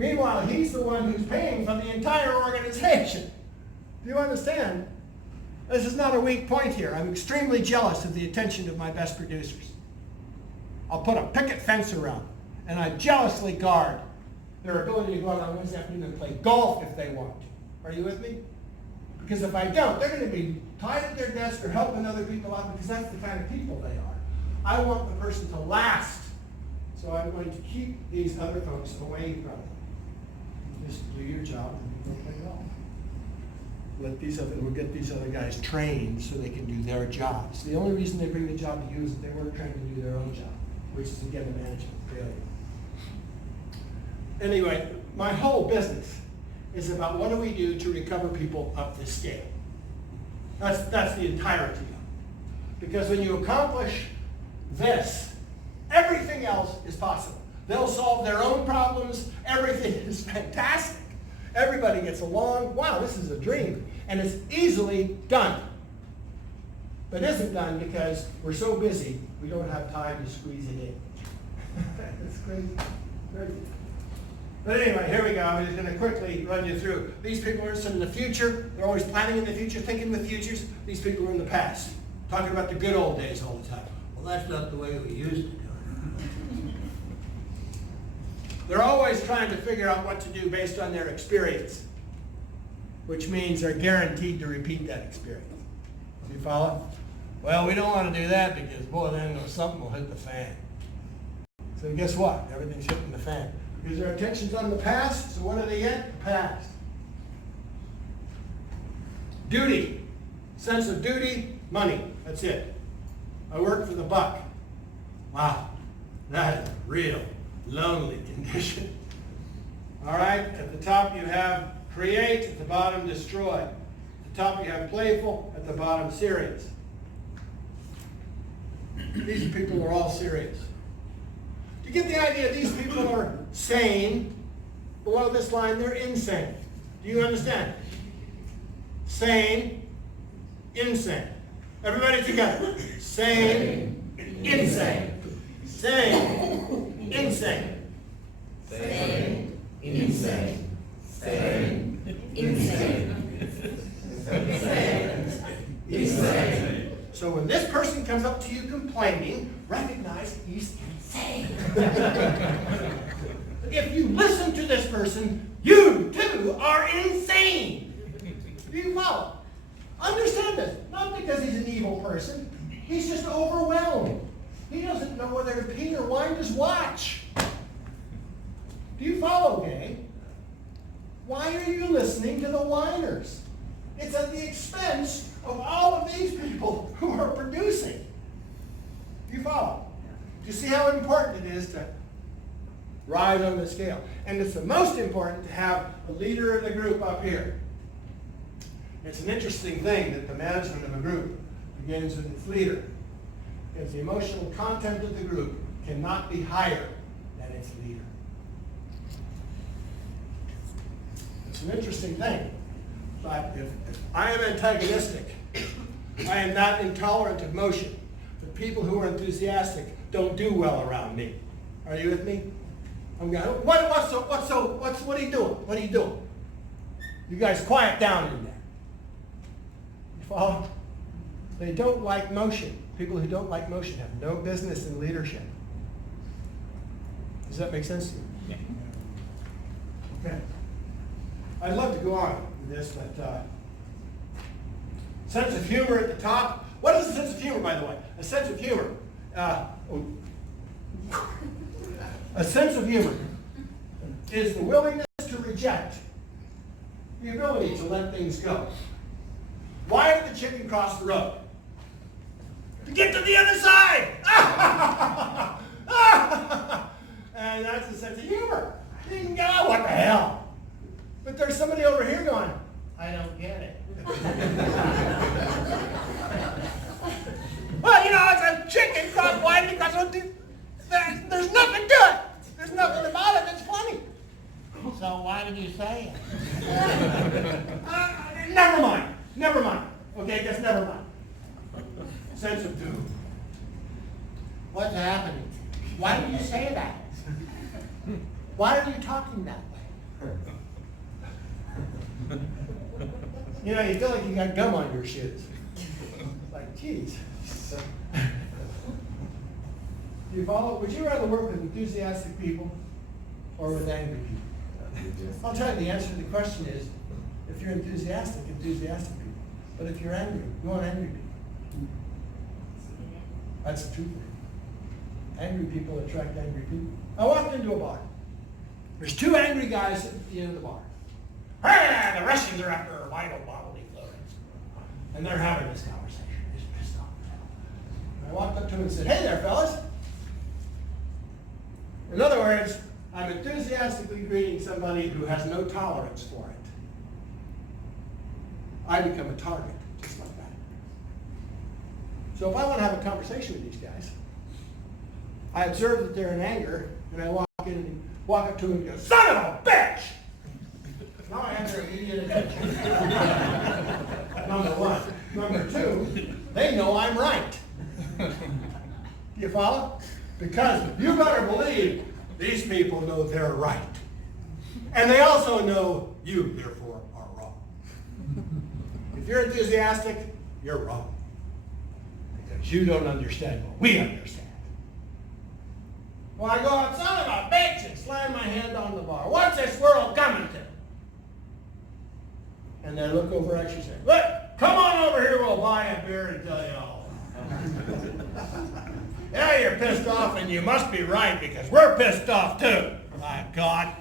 Meanwhile, he's the one who's paying for the entire organization. Do you understand? This is not a weak point here. I'm extremely jealous of the attention of my best producers. I'll put a picket fence around, and I jealously guard their ability to go out on Wednesday afternoon and play golf if they want. Are you with me? Because if I don't, they're going to be tied at their desk or helping other people out, because that's the kind of people they are. I want the person to last, so I'm going to keep these other folks away from them. Just do your job and you don't play golf. We'll get these other guys trained so they can do their jobs. The only reason they bring the job to you is that they weren't trained to do their own job, which is to get a management failure. Anyway, my whole business is about what do we do to recover people up this scale. That's the entirety of it. Because when you accomplish this, everything else is possible. They'll solve their own problems. Everything is fantastic. Everybody gets along. Wow, this is a dream. And it's easily done. But it isn't done because we're so busy, we don't have time to squeeze it in. It's crazy. Crazy. But anyway, here we go. I'm just going to quickly run you through. These people are in the future. They're always planning in the future, thinking with futures. These people are in the past, talking about the good old days all the time. Well, that's not the way we used to do it. They're always trying to figure out what to do based on their experience, which means they're guaranteed to repeat that experience. Do you follow? Well, we don't want to do that because, boy, then something will hit the fan. So guess what? Everything's hitting the fan. Because their attention's on the past, so what do they get? The past. Duty. Sense of duty, money. That's it. I work for the buck. Wow. That is a real lonely condition. All right? At the top you have create, at the bottom destroy. At the top you have playful, at the bottom serious. These people are all serious. You get the idea? These people are sane. Below this line, they're insane. Do you understand? Sane, insane. Everybody together. Sane, insane. Sane, insane. Sane, insane. Sane, insane. Sane, insane. So when this person comes up to you complaining, recognize he's insane. If you listen to this person, you too are insane. Do you follow? Understand this. Not because he's an evil person. He's just overwhelmed. He doesn't know whether to pee or wind his watch. Do you follow, gang? Why are you listening to the whiners? It's at the expense of all of these people who are producing. Do you follow? Do you see how important it is to rise on the scale? And it's the most important to have the leader of the group up here. It's an interesting thing that the management of a group begins with its leader. Because the emotional content of the group cannot be higher than its leader. It's an interesting thing. But if I am antagonistic, I am not intolerant of motion. The people who are enthusiastic don't do well around me. Are you with me? I'm going, what are you doing? What are you doing? You guys quiet down in there. You follow? They don't like motion. People who don't like motion have no business in leadership. Does that make sense to you? Yeah. Okay. I'd love to go on with this, but sense of humor at the top. What is a sense of humor, by the way? A sense of humor. A sense of humor is the willingness to reject, the ability to let things go. Why did the chicken cross the road? To get to the other side! And that's a sense of humor. You can go, oh, what the hell? But there's somebody over here going, I don't get it. Well, you know, it's a chicken cross. Why did he cross the road? There's nothing to it. There's nothing about it that's funny. So why did you say it? Never mind. Never mind. Okay, just never mind. Sense of doom. What's happening? Why did you say that? Why are you talking that way? You know, you feel like you got gum on your shoes. Like, geez. Do you follow? Would you rather work with enthusiastic people or with angry people? I'll tell you, the answer to the question is, if you're enthusiastic people. But if you're angry, you want angry people. That's the truth. Angry people attract angry people. I walked into a bar. There's two angry guys at the end of the bar. Ah, the Russians are after our vital bodily fluids. And they're having this conversation. They're just pissed off. And I walked up to him and said, hey there, fellas. In other words, I'm enthusiastically greeting somebody who has no tolerance for it. I become a target, just like that. So if I want to have a conversation with these guys, I observe that they're in anger, and I walk up to them and go, son of a bitch! Now I have their immediate attention. Number one. Number two, they know I'm right. Do you follow? Because you better believe these people know they're right. And they also know you, therefore, are wrong. If you're enthusiastic, you're wrong. Because you don't understand what we understand. Well, I go out, son of a bitch, and slam my hand on the bar. What's this world coming to? And they look over at you and say, look, come on over here, we'll buy a beer and tell you all. Yeah, you're pissed off, and you must be right, because we're pissed off too. My God.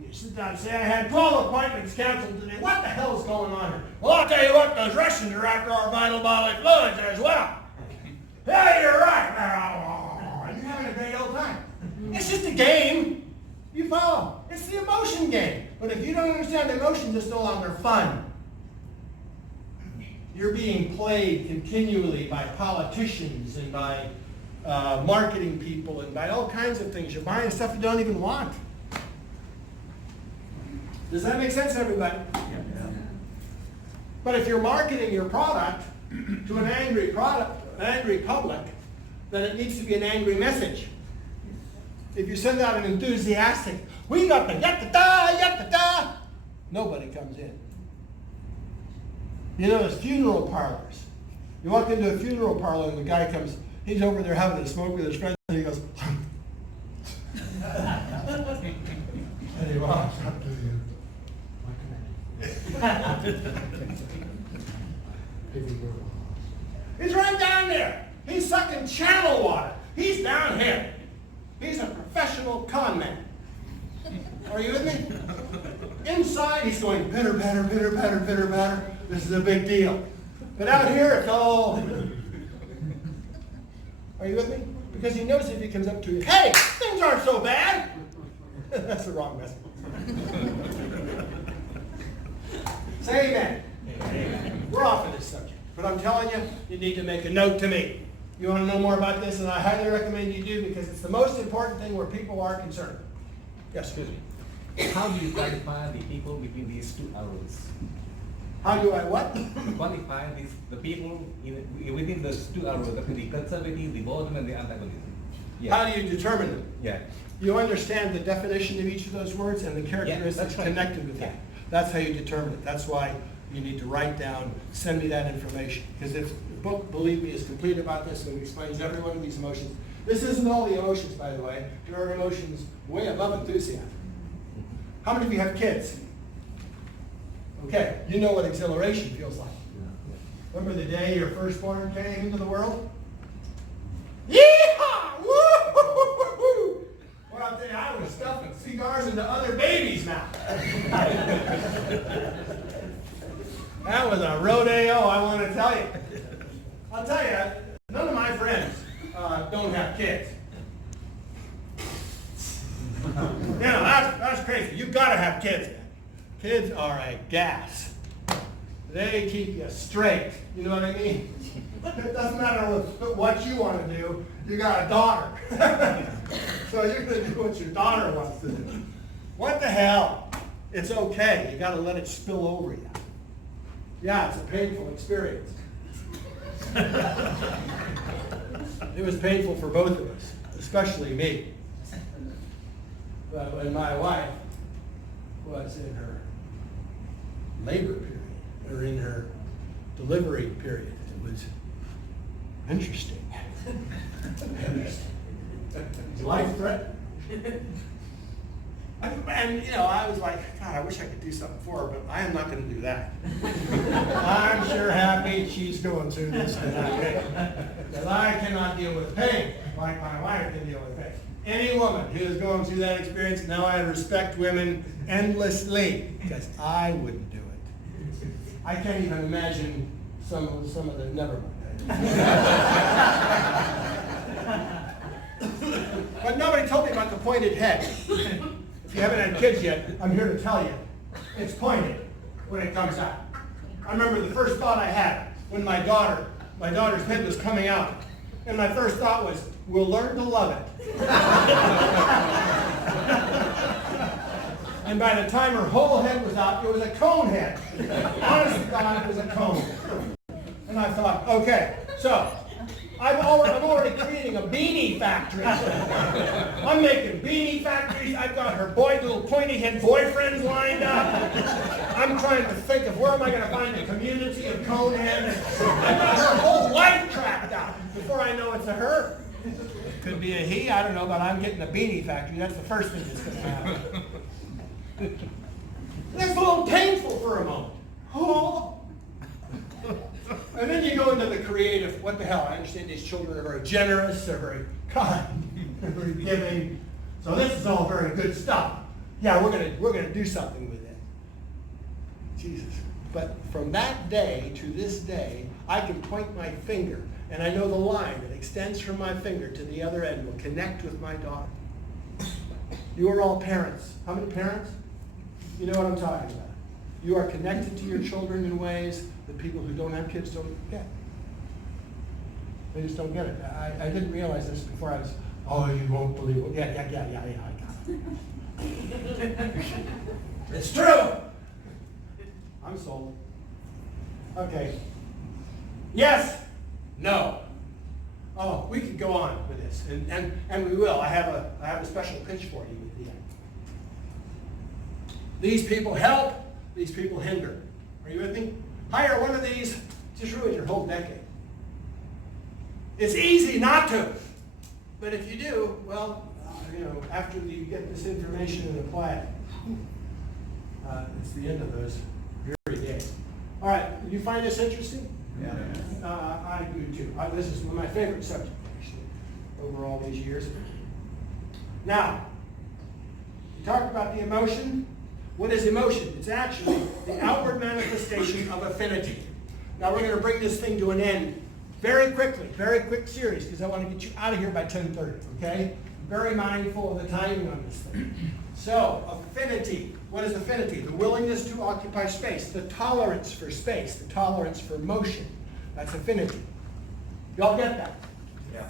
You sit down and say, I had 12 appointments canceled today. What the hell's going on here? Well, I'll tell you what, those Russians are after our vital bodily fluids as well. Yeah, you're right. You're having a great old time. It's just a game. You follow? It's the emotion game. But if you don't understand emotions, it's no longer fun. You're being played continually by politicians and by marketing people and by all kinds of things. You're buying stuff you don't even want. Does that make sense, everybody? Yeah. But if you're marketing your product to an angry public, then it needs to be an angry message. If you send out an enthusiastic, we got the yatta-da, nobody comes in. You know, there's funeral parlors. You walk into a funeral parlor and the guy comes, he's over there having a smoke with his friends, and he goes, and he walks up to you. He's right down there. He's sucking channel water. He's down here. He's a professional con man. Are you with me? Inside, he's going pitter, patter, pitter, patter, pitter, patter. This is a big deal. But out here, it's all... Are you with me? Because he knows if he comes up to you, hey, things aren't so bad. That's the wrong message. Say amen. Amen. We're off of this subject. But I'm telling you, you need to make a note to me. You want to know more about this, and I highly recommend you do, because it's the most important thing where people are concerned. Yes? Excuse me. How do you qualify the people between these two arrows? How do I what? Qualify the people within those two arrows, the conservative, the bottom, and the antagonism. Yeah. How do you determine them? Yeah. You understand the definition of each of those words and the characteristics right. connected with that. That's how you determine it. That's why you need to write down, send me that information. Because the book, believe me, is complete about this and explains every one of these emotions. This isn't all the emotions, by the way. There are emotions way above enthusiasm. How many of you have kids? Okay, you know what exhilaration feels like. Remember the day your firstborn came into the world? Yeehaw! Woo-hoo-hoo-hoo-hoo! Well, I'll tell you, I was stuffing cigars into other babies' mouths. That was a rodeo, I want to tell you. I'll tell you, none of my friends don't have kids. You know, that's crazy. You've got to have kids. Kids are a gas. They keep you straight. You know what I mean? It doesn't matter what you want to do. You got a daughter. So you're going to do what your daughter wants to do. What the hell? It's okay. You got to let it spill over you. Yeah, it's a painful experience. It was painful for both of us, especially me. But when my wife was in her labor period, or in her delivery period. It was interesting. Interesting. Life-threatening. And, you know, I was like, God, I wish I could do something for her, but I am not going to do that. I'm sure happy she's going through this tonight. Because I cannot deal with pain like my wife can deal with pain. Any woman who is going through that experience, now I respect women endlessly, because I wouldn't do it. I can't even imagine some of the, never mind. But nobody told me about the pointed head. If you haven't had kids yet, I'm here to tell you, it's pointed when it comes out. I remember the first thought I had when my daughter's head was coming out, and my first thought was, we'll learn to love it. And by the time her whole head was out, it was a cone head. Honest to God, it was a cone. And I thought, okay, so I'm already creating a beanie factory. I'm making beanie factories. I've got her little pointy-head boyfriends lined up. I'm trying to think of where am I going to find a community of cone heads. I've got her whole life tracked out. Before I know it's a her. Could be a he, I don't know, but I'm getting a beanie factory. That's the first thing that's going to happen. That's a little painful for a moment. Oh. And then you go into the creative, what the hell, I understand these children are very generous, they're very kind, they're very giving. So this is all very good stuff. Yeah, we're gonna do something with it. Jesus. But from that day to this day, I can point my finger, and I know the line that extends from my finger to the other end will connect with my daughter. You are all parents. How many parents? You know what I'm talking about. You are connected to your children in ways that people who don't have kids don't get. They just don't get it. I didn't realize this before. I was, oh, you won't believe it. Yeah, I got it. It's true. I'm sold. Okay. Yes. No. Oh, we could go on with this, and we will. I have a special pitch for you at the end. These people help. These people hinder. Are you with me? Hire one of these, just ruin your whole decade. It's easy not to, but if you do, well, after you get this information and apply it, it's the end of those dreary days. All right, did you find this interesting? Yeah. I do too. This is one of my favorite subjects, actually, over all these years. Now, you talked about the emotion. What is emotion? It's actually the outward manifestation of affinity. Now we're going to bring this thing to an end very quickly, very quick series, because I want to get you out of here by 10:30, okay? Very mindful of the timing on this thing. So, affinity. What is affinity? The willingness to occupy space, the tolerance for space, the tolerance for motion. That's affinity. Y'all get that? Yeah.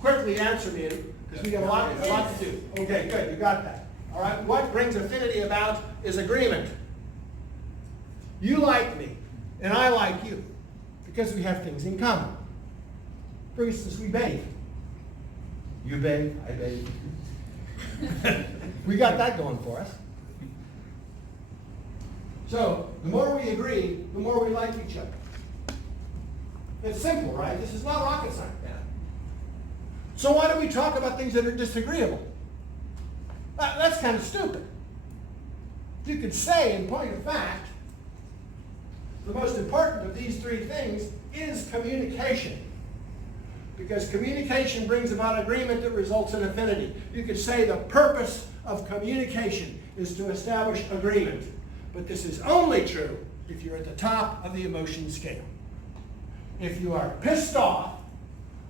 Quickly answer me, because we got a lot to do. Okay, good, you got that. All right, what brings affinity about is agreement. You like me, and I like you, because we have things in common. For instance, we bathe. You bathe, I bathe. We got that going for us. So, the more we agree, the more we like each other. It's simple, right? This is not rocket science. Yeah. So why do we talk about things that are disagreeable? That's kind of stupid. You could say, in point of fact, the most important of these three things is communication. Because communication brings about agreement that results in affinity. You could say the purpose of communication is to establish agreement. But this is only true if you're at the top of the emotion scale. If you are pissed off,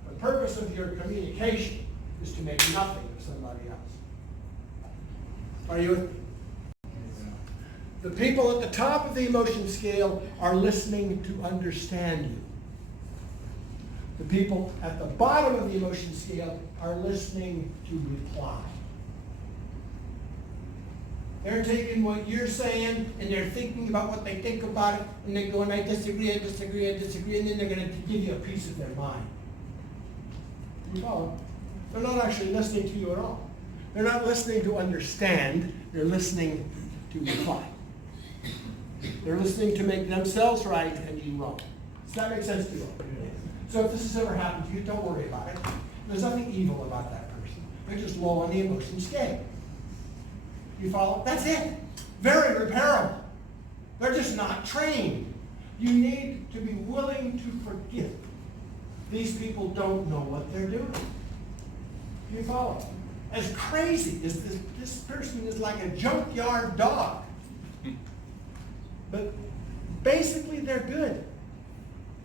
the purpose of your communication is to make nothing of somebody else. Are you with me? The people at the top of the emotion scale are listening to understand you. The people at the bottom of the emotion scale are listening to reply. They're taking what you're saying and they're thinking about what they think about it, and they're going, I disagree, and then they're going to give you a piece of their mind. You follow? They're not actually listening to you at all. They're not listening to understand, they're listening to reply. They're listening to make themselves right and you wrong. Does that make sense to you? So if this has ever happened to you, don't worry about it. There's nothing evil about that person. They're just low on the emotion scale. You follow? That's it. Very repairable. They're just not trained. You need to be willing to forgive. These people don't know what they're doing. You follow? As crazy as this person is, like a junkyard dog. But basically they're good.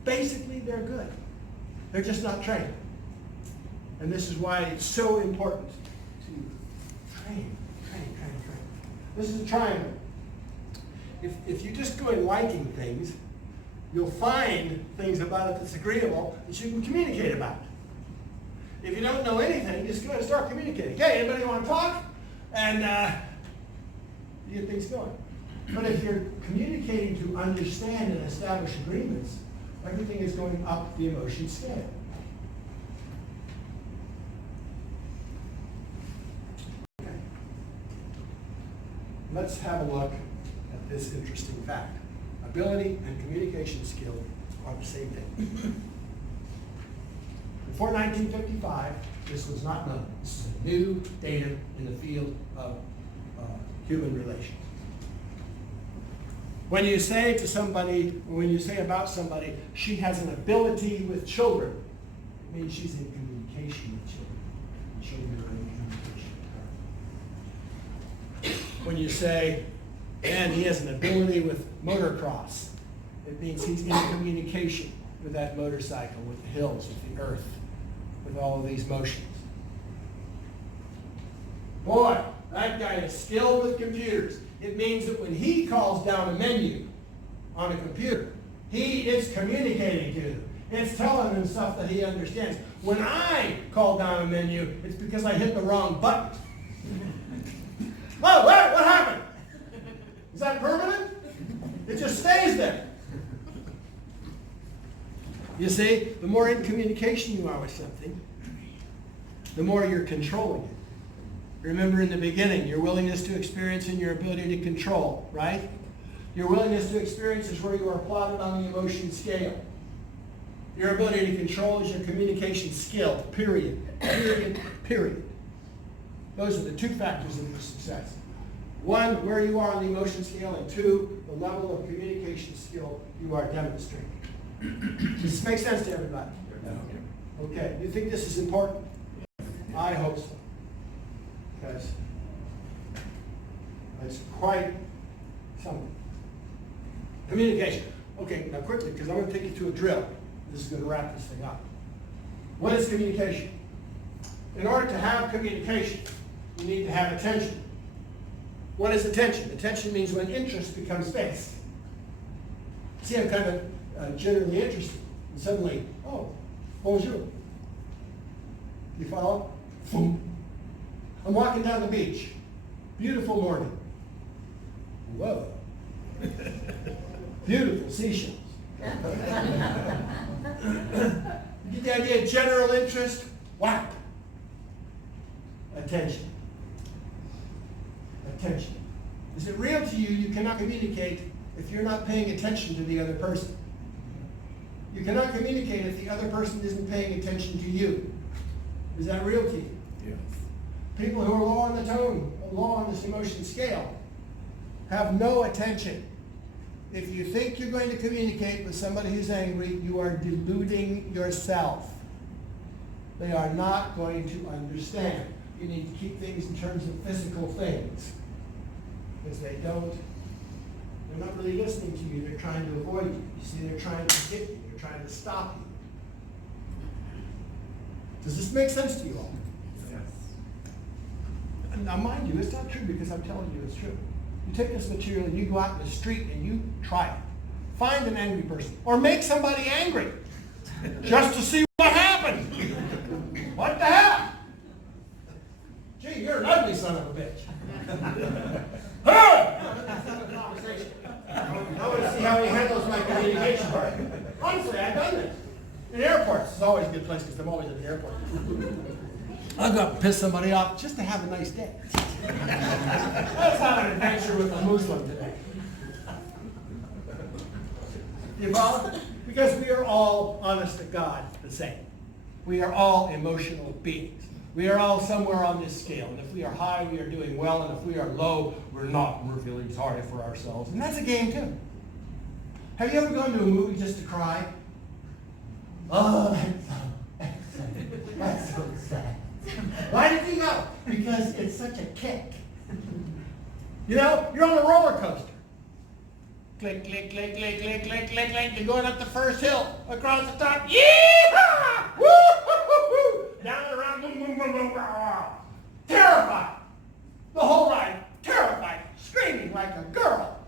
Basically they're good. They're just not trained. And this is why it's so important to train. This is a triangle. If you just go in liking things, you'll find things about it that's agreeable that you can communicate about. If you don't know anything, just go and start communicating. Hey, anybody want to talk? And you get things going. But if you're communicating to understand and establish agreements, everything is going up the emotion scale. Okay. Let's have a look at this interesting fact. Ability and communication skill are the same thing. Before 1955, this was not known. This is a new datum in the field of human relations. When you say to somebody, when you say about somebody, she has an ability with children, it means she's in communication with children. Children are in communication with her. When you say, and he has an ability with motocross, it means he's in communication with that motorcycle, with the hills, with the earth, with all of these motions. Boy, that guy is skilled with computers. It means that when he calls down a menu on a computer, he is communicating to them. It's telling them stuff that he understands. When I call down a menu, it's because I hit the wrong button. Oh, what happened? Is that permanent? It just stays there. You see, the more in communication you are with something, the more you're controlling it. Remember in the beginning, your willingness to experience and your ability to control, right? Your willingness to experience is where you are plotted on the emotion scale. Your ability to control is your communication skill, period. Period. Those are the two factors of your success. One, where you are on the emotion scale, and two, the level of communication skill you are demonstrating. Does this make sense to everybody? Okay. Do you think this is important? I hope so. Because it's quite something. Communication. Okay, now quickly, because I'm going to take you to a drill. This is going to wrap this thing up. What is communication? In order to have communication, you need to have attention. What is attention? Attention means when interest becomes fixed. See, I'm kind of generally interested. And suddenly, oh, bonjour. You follow? I'm walking down the beach. Beautiful morning. Whoa. Beautiful seashells. You get the idea? General interest. Wow. Attention. Attention. Is it real to you? You cannot communicate if you're not paying attention to the other person. You cannot communicate if the other person isn't paying attention to you. Is that real to you? Yes. People who are low on the tone, low on this emotion scale, have no attention. If you think you're going to communicate with somebody who's angry, you are deluding yourself. They are not going to understand. You need to keep things in terms of physical things. Because they're not really listening to you. They're trying to avoid you. You see, they're trying to get you. They're trying to stop you. Does this make sense to you all? Yes. Now, mind you, it's not true because I'm telling you it's true. You take this material and you go out in the street and you try it. Find an angry person. Or make somebody angry. Just to see what happens. What the hell? Gee, you're an ugly son of a bitch. I want to see how he handles my communication part. Honestly, I've done this. In airports, it's always a good place because I'm always at the airport. I'll go out and piss somebody off just to have a nice day. Let's have an adventure with a Muslim today. You follow? Because we are all, honest to God, the same. We are all emotional beings. We are all somewhere on this scale. And if we are high, we are doing well. And if we are low, we're not. We're feeling sorry for ourselves. And that's a game too. Have you ever gone to a movie just to cry? Oh, that's so sad. Why did you go? Because it's such a kick. You know, you're on a roller coaster. Click, click, click, click, click, click, click, click. You're going up the first hill, across the top. Yeehaw! Woo, woo, woo, woo. Down and around. Boom, boom, boom, boom, boom. Terrified. The whole ride, terrified, screaming like a girl.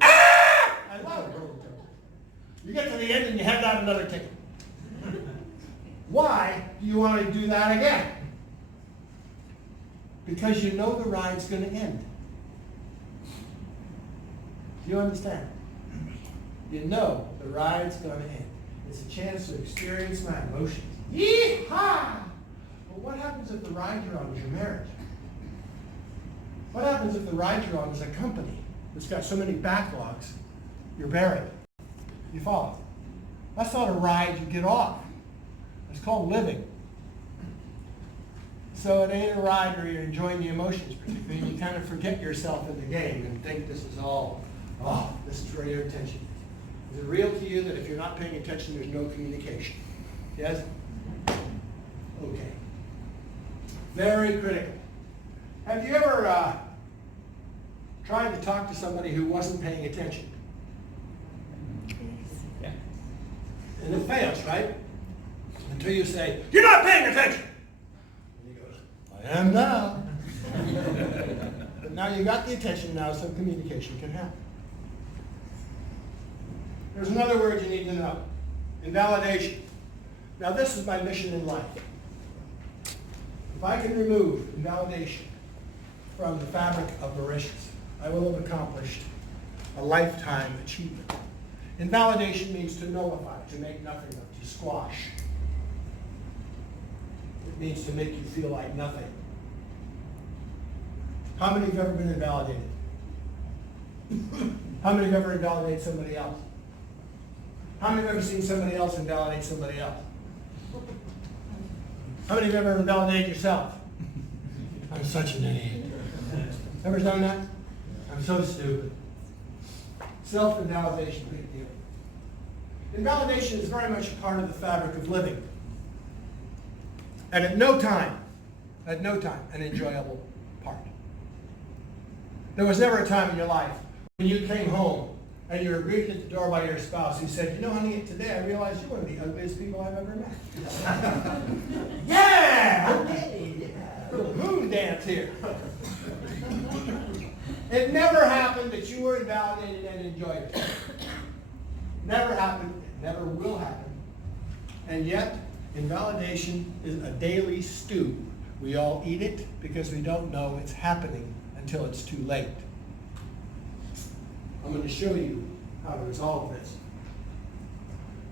Ah! I love roller coasters. You get to the end and you hand out another ticket. Why do you want to do that again? Because you know the ride's going to end. Do you understand? You know the ride's going to end. It's a chance to experience my emotions. Yee-haw! But what happens if the ride you're on is your marriage? What happens if the ride you're on is a company that's got so many backlogs, you're buried? You follow? That's not a ride you get off. It's called living. So it ain't a ride where you're enjoying the emotions particularly, and you kind of forget yourself in the game and think this is all, oh, this is where your attention is. Is it real to you that if you're not paying attention, there's no communication? Yes? Okay. Very critical. Have you ever tried to talk to somebody who wasn't paying attention? Yeah. And it fails, right? Until you say, you're not paying attention! And he goes, I am now. But now you got the attention, now some communication can happen. There's another word you need to know. Invalidation. Now this is my mission in life. If I can remove invalidation from the fabric of Mauritius, I will have accomplished a lifetime achievement. Invalidation means to nullify, to make nothing of, to squash. It means to make you feel like nothing. How many have ever been invalidated? How many have ever invalidated somebody else? How many have ever seen somebody else invalidate somebody else? How many have ever invalidated yourself? I'm such an idiot. Ever done that? I'm so stupid. Self-invalidation, big deal. Invalidation is very much a part of the fabric of living. And at no time, an enjoyable part. There was never a time in your life when you came home and you were greeted at the door by your spouse who said, you know, honey, today I realized you're one of the ugliest people I've ever met. Yeah! Okay. Little moon dance here. It never happened that you were invalidated and enjoyed it. Never happened. It never will happen. And yet, invalidation is a daily stew. We all eat it because we don't know it's happening until it's too late. I'm going to show you how to resolve this.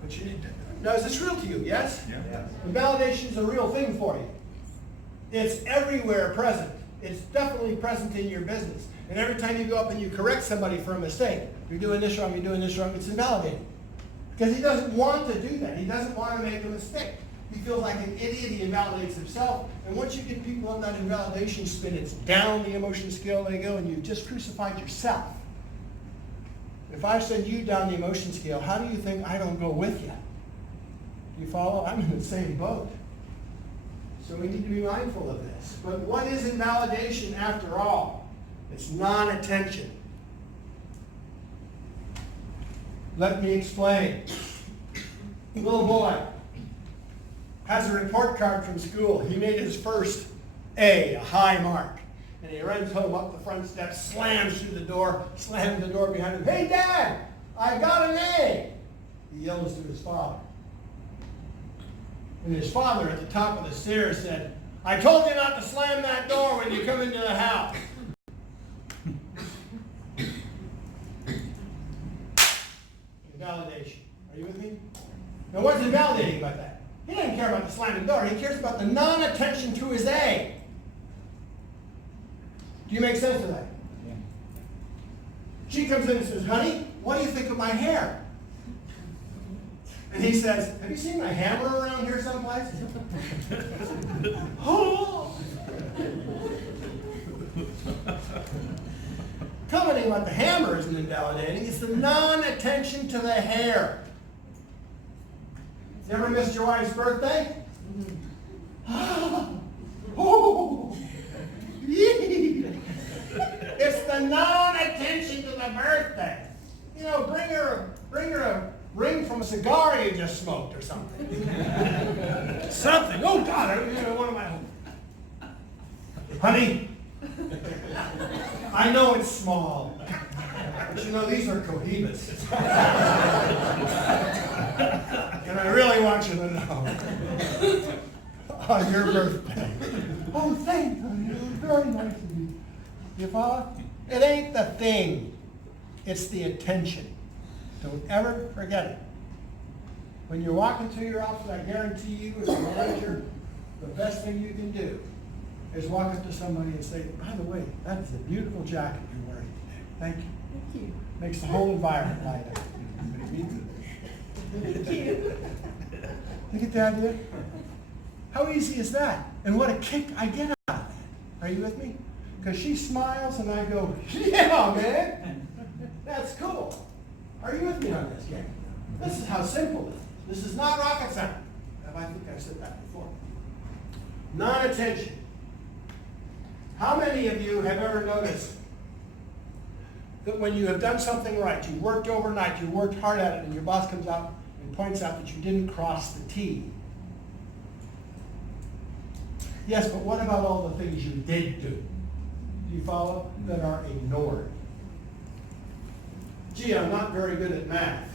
But you need to, now, is this real to you? Yes? Yeah. Invalidation is a real thing for you. It's everywhere present. It's definitely present in your business. And every time you go up and you correct somebody for a mistake, you're doing this wrong, it's invalidating. Because he doesn't want to do that. He doesn't want to make a mistake. He feels like an idiot, he invalidates himself. And once you get people on that invalidation spin, it's down the emotion scale they go, and you've just crucified yourself. If I send you down the emotion scale, how do you think I don't go with you? You follow? I'm in the same boat. So we need to be mindful of this. But what is invalidation after all? It's non-attention. Let me explain. Little boy has a report card from school. He made his first A, a high mark. And he runs home up the front steps, slams through the door, slams the door behind him. Hey, Dad, I got an A. He yells to his father. And his father at the top of the stairs said, I told you not to slam that door when you come into the house. Invalidation. Are you with me? Now what's invalidating about that? He didn't care about the slam mind and daughter. He cares about the non-attention to his A. Do you make sense of that? Yeah. She comes in and says, honey, what do you think of my hair? And he says, have you seen my hammer around here someplace? Oh! Commenting about the hammer isn't invalidating. It's the non-attention to the hair. You ever missed your wife's birthday? Oh! It's the non-attention to the birthday. You know, bring her a ring from a cigar you just smoked or something. Something. Oh God! One of my. Honey, I know it's small, but you know these are cohibas, and I really want you to know. On your birthday. Oh, thanks. Very nice of you. You follow? It ain't the thing. It's the attention. Don't ever forget it. When you're walking to your office, I guarantee you, as a manager, the best thing you can do is walk up to somebody and say, by the way, that is a beautiful jacket you're wearing today. Thank you. Thank you. Makes the whole environment light up. Thank you. You get the idea? How easy is that? And what a kick I get out of that. Are you with me? Because she smiles and I go, yeah, man. That's cool. Are you with me on this game? This is how simple it is. This is not rocket science. I think I've said that before. Non-attention. How many of you have ever noticed that when you have done something right, you worked overnight, you worked hard at it, and your boss comes out and points out that you didn't cross the T? Yes, but what about all the things you did do? Do you follow? That are ignored. Gee, I'm not very good at math.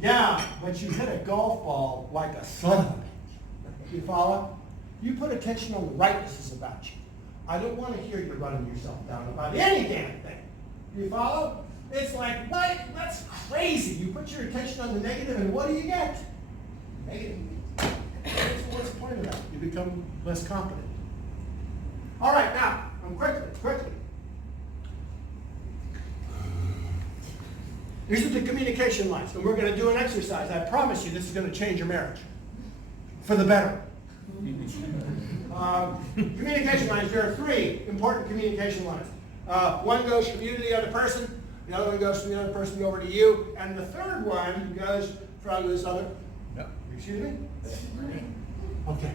Yeah, but you hit a golf ball like a son of a bitch. Do you follow? You put attention on the rightnesses about you. I don't want to hear you running yourself down about any damn thing. Do you follow? It's like, what? That's crazy. You put your attention on the negative, and what do you get? Negative. What's the point of that? You become less competent. All right, now, quickly. These are the communication lines, and we're going to do an exercise. I promise you this is going to change your marriage for the better. Communication lines, there are 3 important communication lines. One goes from you to the other person, the other one goes from the other person over to you, and the third one goes from this other. No, excuse me? Okay.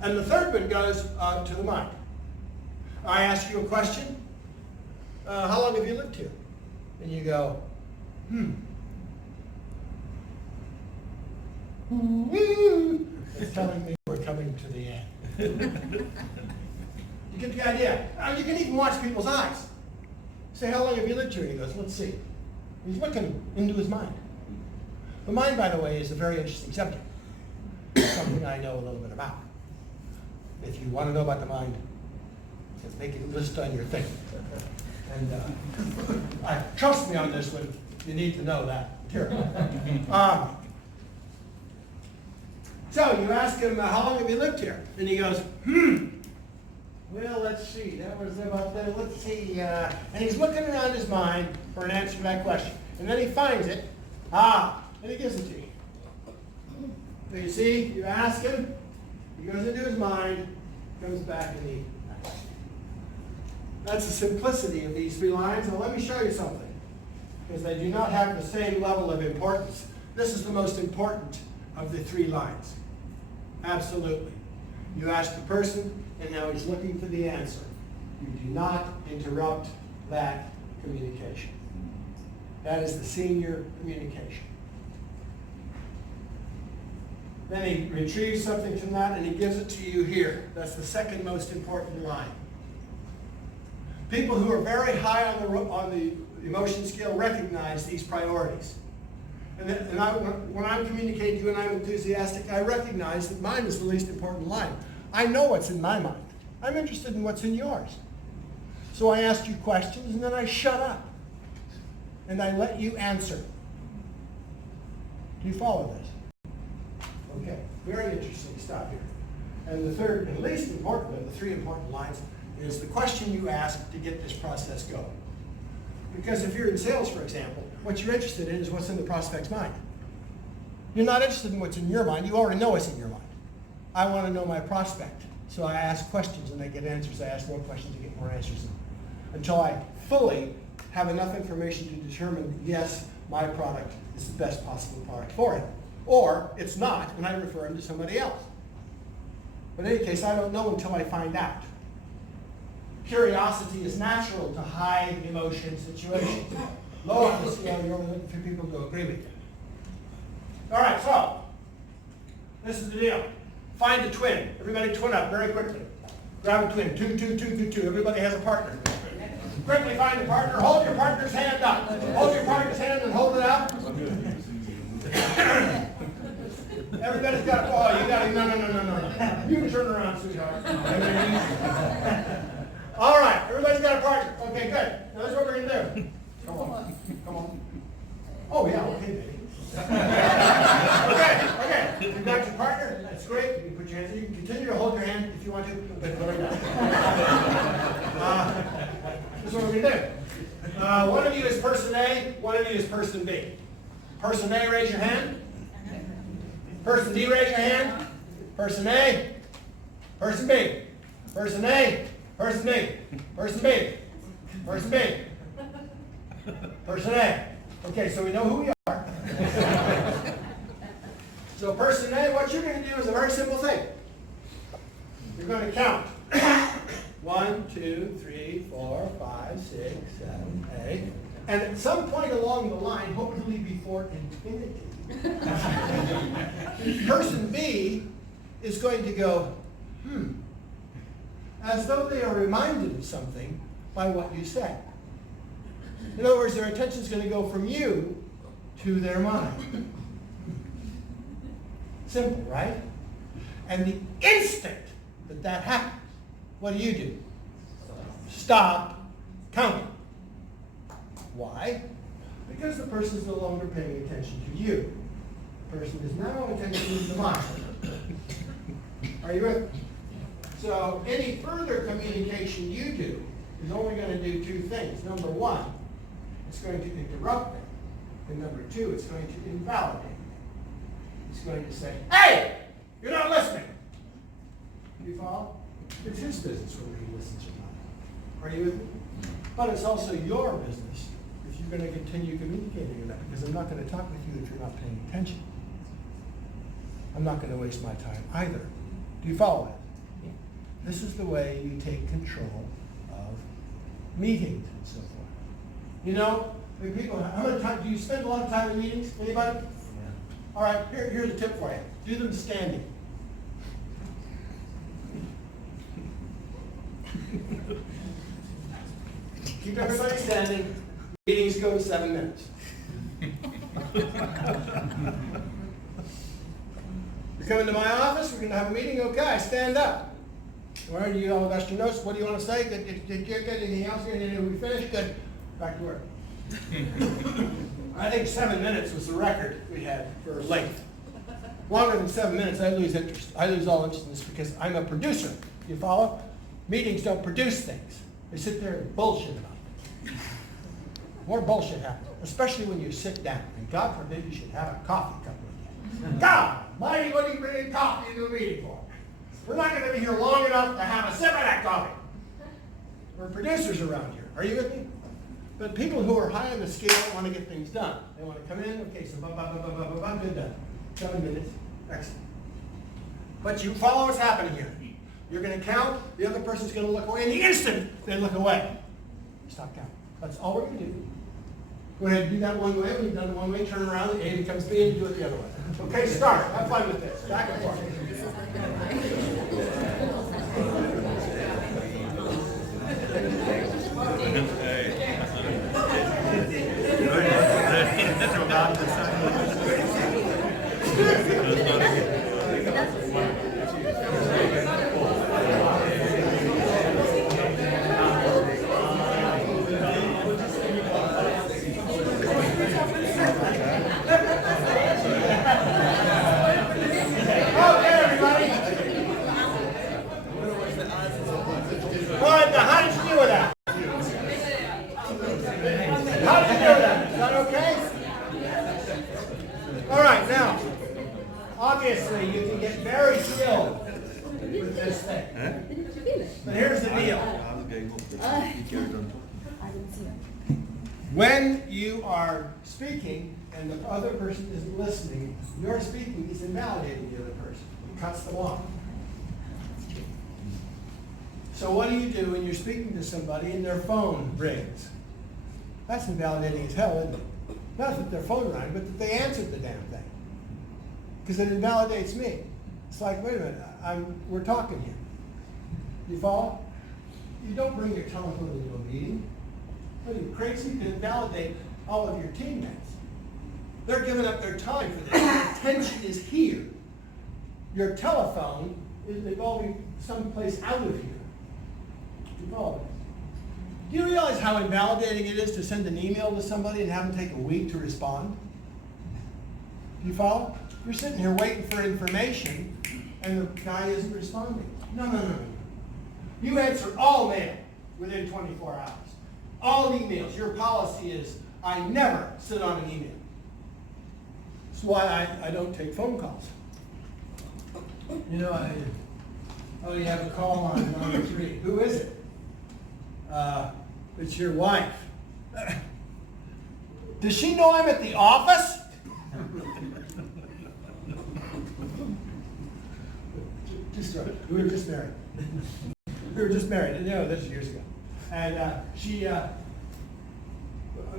And the third one goes to the mind. I ask you a question. How long have you lived here? And you go, It's telling me we're coming to the end. You get the idea? You can even watch people's eyes. Say, how long have you lived here? He goes, let's see. He's looking into his mind. The mind, by the way, is a very interesting subject. Something I know a little bit about. If you want to know about the mind, just make it list on your thing. And trust me on this one. You need to know that. Here. So you ask him, how long have you lived here? And he goes, well, let's see. That was about that. Let's see. And he's looking around his mind for an answer to that question. And then he finds it. And he gives it to you. So you see, you ask him, he goes into his mind, comes back, and he acts. That's the simplicity of these 3 lines. Now let me show you something. Because they do not have the same level of importance. This is the most important of the 3 lines. Absolutely. You ask the person, and now he's looking for the answer. You do not interrupt that communication. That is the senior communication. Then he retrieves something from that, and he gives it to you here. That's the second most important line. People who are very high on the emotion scale recognize these priorities. And when I'm communicating to you and I'm enthusiastic, I recognize that mine is the least important line. I know what's in my mind. I'm interested in what's in yours. So I ask you questions, and then I shut up. And I let you answer. Do you follow this? Okay, very interesting stuff here. And the third, and least important of the three important lines, is the question you ask to get this process going. Because if you're in sales, for example, what you're interested in is what's in the prospect's mind. You're not interested in what's in your mind. You already know what's in your mind. I want to know my prospect. So I ask questions and I get answers. I ask more questions and get more answers. Until I fully have enough information to determine, yes, my product is the best possible product for him. Or it's not, and I refer him to somebody else. But in any case, I don't know until I find out. Curiosity is natural to high emotion situations. Low on the scale, you're only looking for people to agree with you. All right, so this is the deal. Find a twin. Everybody twin up very quickly. Grab a twin. Two. Everybody has a partner. Quickly find a partner. Hold your partner's hand up. Hold your partner's hand and hold it up. Everybody's got, oh, you got to, no. You turn around, sweetheart. All right, everybody's got a partner. Okay, good. Now this is what we're going to do. Come on. Oh, yeah, okay, baby. Okay. You've got your partner. That's great. You can put your hands in. You can continue to hold your hand if you want to, but put it down. This is what we're going to do. One of you is person A, one of you is person B. Person A, raise your hand. Person B, raise your hand. Person A, person B. Person A, person B. Person B. Person B. Person A. Okay, so we know who we are. So person A, what you're going to do is a very simple thing. You're going to count. 1, 2, 3, 4, 5, 6, 7, 8. And at some point along the line, hopefully before infinity, person B is going to go, as though they are reminded of something by what you say. In other words, their attention is going to go from you to their mind. Simple, right? And the instant that that happens, what do? Stop counting. Why? Because the person is no longer paying attention to you. The person is now attention to the mind. Are you with me? So any further communication you do is only going to do two things. Number one, it's going to interrupt them. And number two, it's going to invalidate them. It's going to say, hey, you're not listening. You follow? It's his business whether he listens or not. Are you with me? But it's also your business if you're going to continue communicating with that, because I'm not going to talk with you if you're not paying attention. I'm not going to waste my time either. Do you follow that? This is the way you take control of meetings and so forth. You know, when people, how much time, do you spend a lot of time in meetings? Anybody? Yeah. All right, here's a tip for you. Do them standing. Keep everybody standing. Meetings go 7 minutes. You're coming to my office, we're going to have a meeting. Okay, stand up. All right, you all got your notes. What do you want to say? Did you get anything else? Did we finish? Good. Back to work. I think 7 minutes was the record we had for length. Longer than 7 minutes, I lose interest. I lose all interest in this because I'm a producer. You follow? Meetings don't produce things. They sit there and bullshit about it. More bullshit happens, especially when you sit down. And God forbid you should have a coffee cup with you. God, mighty, what are you bringing coffee into a meeting for? We're not going to be here long enough to have a sip of that coffee. We're producers around here. Are you with me? But people who are high on the scale want to get things done. They want to come in, okay, so good done. 7 minutes, excellent. But you follow what's happening here. You're going to count, the other person's going to look away, and the instant they look away, stop counting. That's all we're going to do. Go ahead and do that one way. When you've done it one way, turn around, A becomes B, and do it the other way. Okay, start. Have fun with this. Back and forth. How do you do that? Is that okay? All right, now, obviously you can get very skilled with this thing. But here's the deal. When you are speaking and the other person isn't listening, your speaking is invalidating the other person. It cuts them off. So what do you do when you're speaking to somebody and their phone rings? That's invalidating as hell, isn't it? Not that their phone rang, but that they answered the damn thing. Because it invalidates me. It's like, wait a minute, we're talking here. You follow? You don't bring your telephone into a meeting. What are you, crazy? You can invalidate all of your teammates. They're giving up their time for this. Their attention is here. Your telephone is involving someplace out of here. You follow? Do you realize how invalidating it is to send an email to somebody and have them take a week to respond? Do you follow? You're sitting here waiting for information and the guy isn't responding. No. You answer all mail within 24 hours. All emails. Your policy is, I never sit on an email. That's why I don't take phone calls. You know, you have a call on number 3. Who is it? It's your wife. Does she know I'm at the office? We were just married. This is years ago. And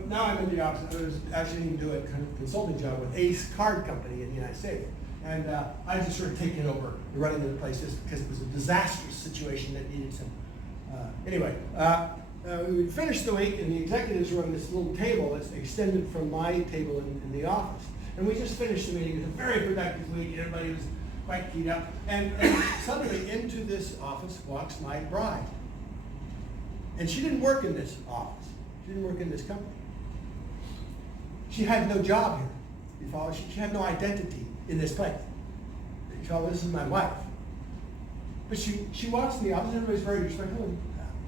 now I'm in the office. I was actually going to do a kind of consulting job with Ace Card Company in the United States. And I just sort of taken over running the place just because it was a disastrous situation that needed some. We finished the week, and the executives were on this little table that's extended from my table in the office. And we just finished the meeting. It was a very productive week. Everybody was quite keyed up. And suddenly into this office walks my bride. And she didn't work in this office. She didn't work in this company. She had no job here. You follow? She had no identity in this place. You follow? This is my wife. But she walks in the office, everybody's very respectful.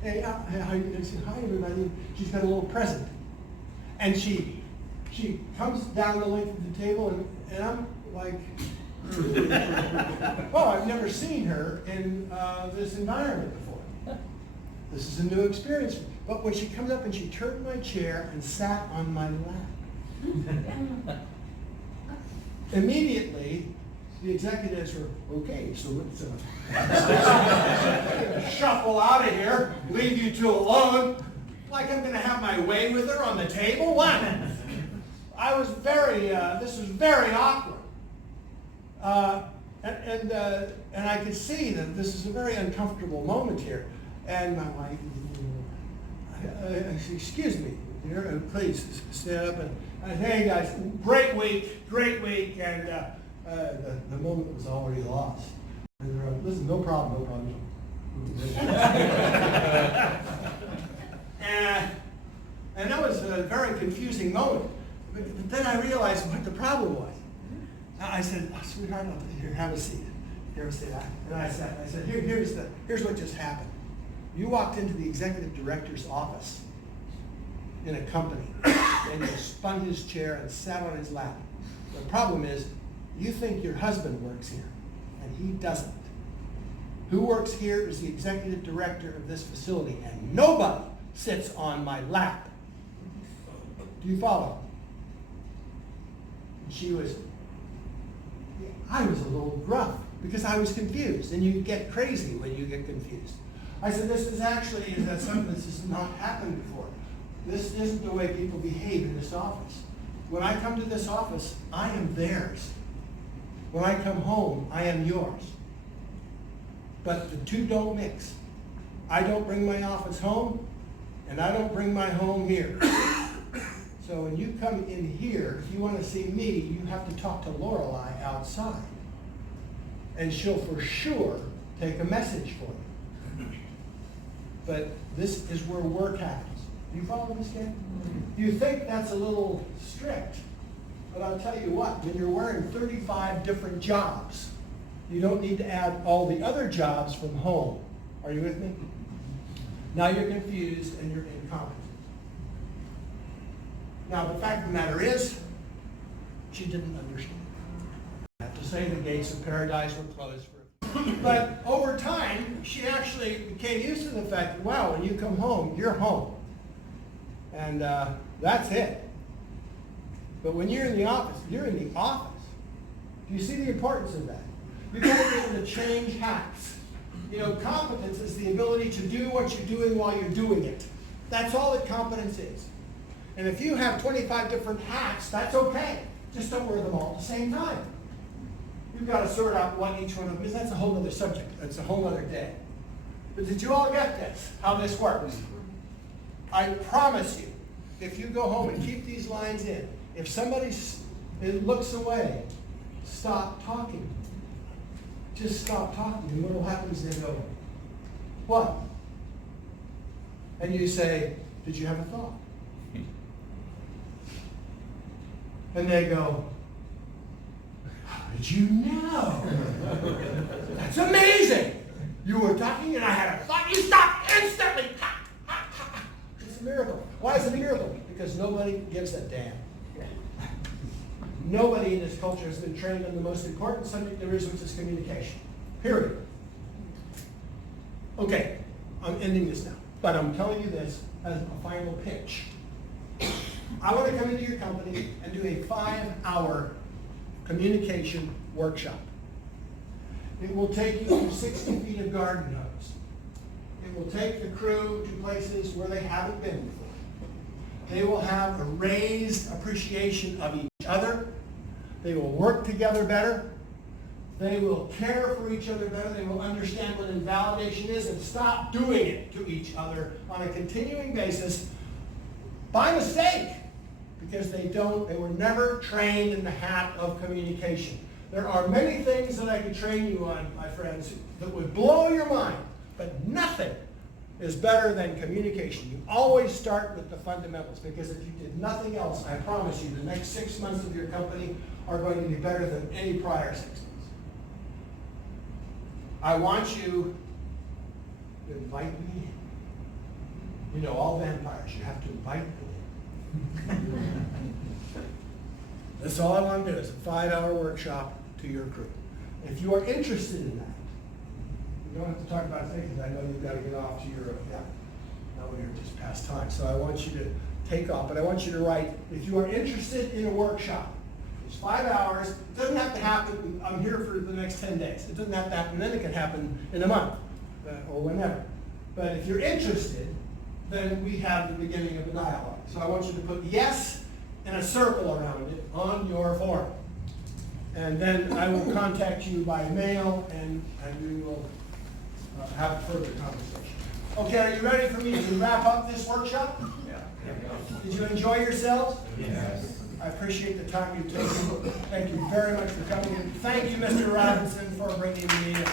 Hey, how are you doing? Hi, everybody. She's got a little present. And she comes down the length of the table, and I'm like, oh, I've never seen her in this environment before. This is a new experience. But when she comes up and she turned my chair and sat on my lap, immediately, the executives were, okay, so let's shuffle out of here, leave you two alone, like I'm going to have my way with her on the table? What? This was very awkward. And I could see that this is a very uncomfortable moment here. And my wife, excuse me, please stand up and hey guys, great week, and the moment was already lost. And listen, no problem. And that was a very confusing moment. But then I realized what the problem was. I said, oh, sweetheart, here, have a seat. And I said, here's what just happened. You walked into the executive director's office in a company, and you spun his chair and sat on his lap. The problem is, you think your husband works here, and he doesn't. Who works here is the executive director of this facility, and nobody sits on my lap. Do you follow? I was a little gruff because I was confused, and you get crazy when you get confused. I said, this is actually something that has not happened before. This isn't the way people behave in this office. When I come to this office, I am theirs. When I come home, I am yours. But the two don't mix. I don't bring my office home, and I don't bring my home here. So when you come in here, if you want to see me, you have to talk to Lorelei outside. And she'll for sure take a message for you. But this is where work happens. Do you follow this, game? You think that's a little strict, but I'll tell you what, when you're wearing 35 different jobs, you don't need to add all the other jobs from home. Are you with me? Now you're confused and you're incompetent. Now, the fact of the matter is, she didn't understand. I have to say the gates of paradise were closed for her. But over time, she actually became used to the fact that, wow, when you come home, you're home. And that's it. But when you're in the office, you're in the office. Do you see the importance of that? You've got to be able to change hats. You know, competence is the ability to do what you're doing while you're doing it. That's all that competence is. And if you have 25 different hats, that's okay. Just don't wear them all at the same time. You've got to sort out what each one of them is. That's a whole other subject. That's a whole other day. But did you all get this, how this works? I promise you, if you go home and keep these lines in, if somebody looks away, stop talking. Just stop talking. And what will happen is they go, what? And you say, did you have a thought? And they go, how did you know? That's amazing. You were talking and I had a thought. You stopped instantly. It's a miracle. Why is it a miracle? Because nobody gives a damn. Nobody in this culture has been trained on the most important subject there is, which is communication. Period. Okay, I'm ending this now. But I'm telling you this as a final pitch. I want to come into your company and do a 5-hour communication workshop. It will take you 60 feet of garden hose. It will take the crew to places where they haven't been before. They will have a raised appreciation of each other. They will work together better. They will care for each other better. They will understand what invalidation is and stop doing it to each other on a continuing basis by mistake, because they were never trained in the hat of communication. There are many things that I could train you on, my friends, that would blow your mind, but nothing is better than communication. You always start with the fundamentals, because if you did nothing else, I promise you, the next 6 months of your company are going to be better than any prior 6 months. I want you to invite me in. You know, all vampires, you have to invite me in. That's all I want to do is a 5-hour workshop to your crew. If you are interested in that, you don't have to talk about things, because I know you've got to get off to your, no, we're just past time. So I want you to take off, but I want you to write, if you are interested in a workshop, it's 5 hours. It doesn't have to happen, I'm here for the next 10 days. It doesn't have to happen, then it can happen in a month or whenever. But if you're interested, then we have the beginning of the dialogue. So I want you to put yes and a circle around it on your form. And then I will contact you by mail, and we will have further conversation. Okay, are you ready for me to wrap up this workshop? Yeah. Did you enjoy yourselves? Yes. I appreciate the time you've taken. Thank you very much for coming. Thank you, Mr. Robinson, for bringing me in.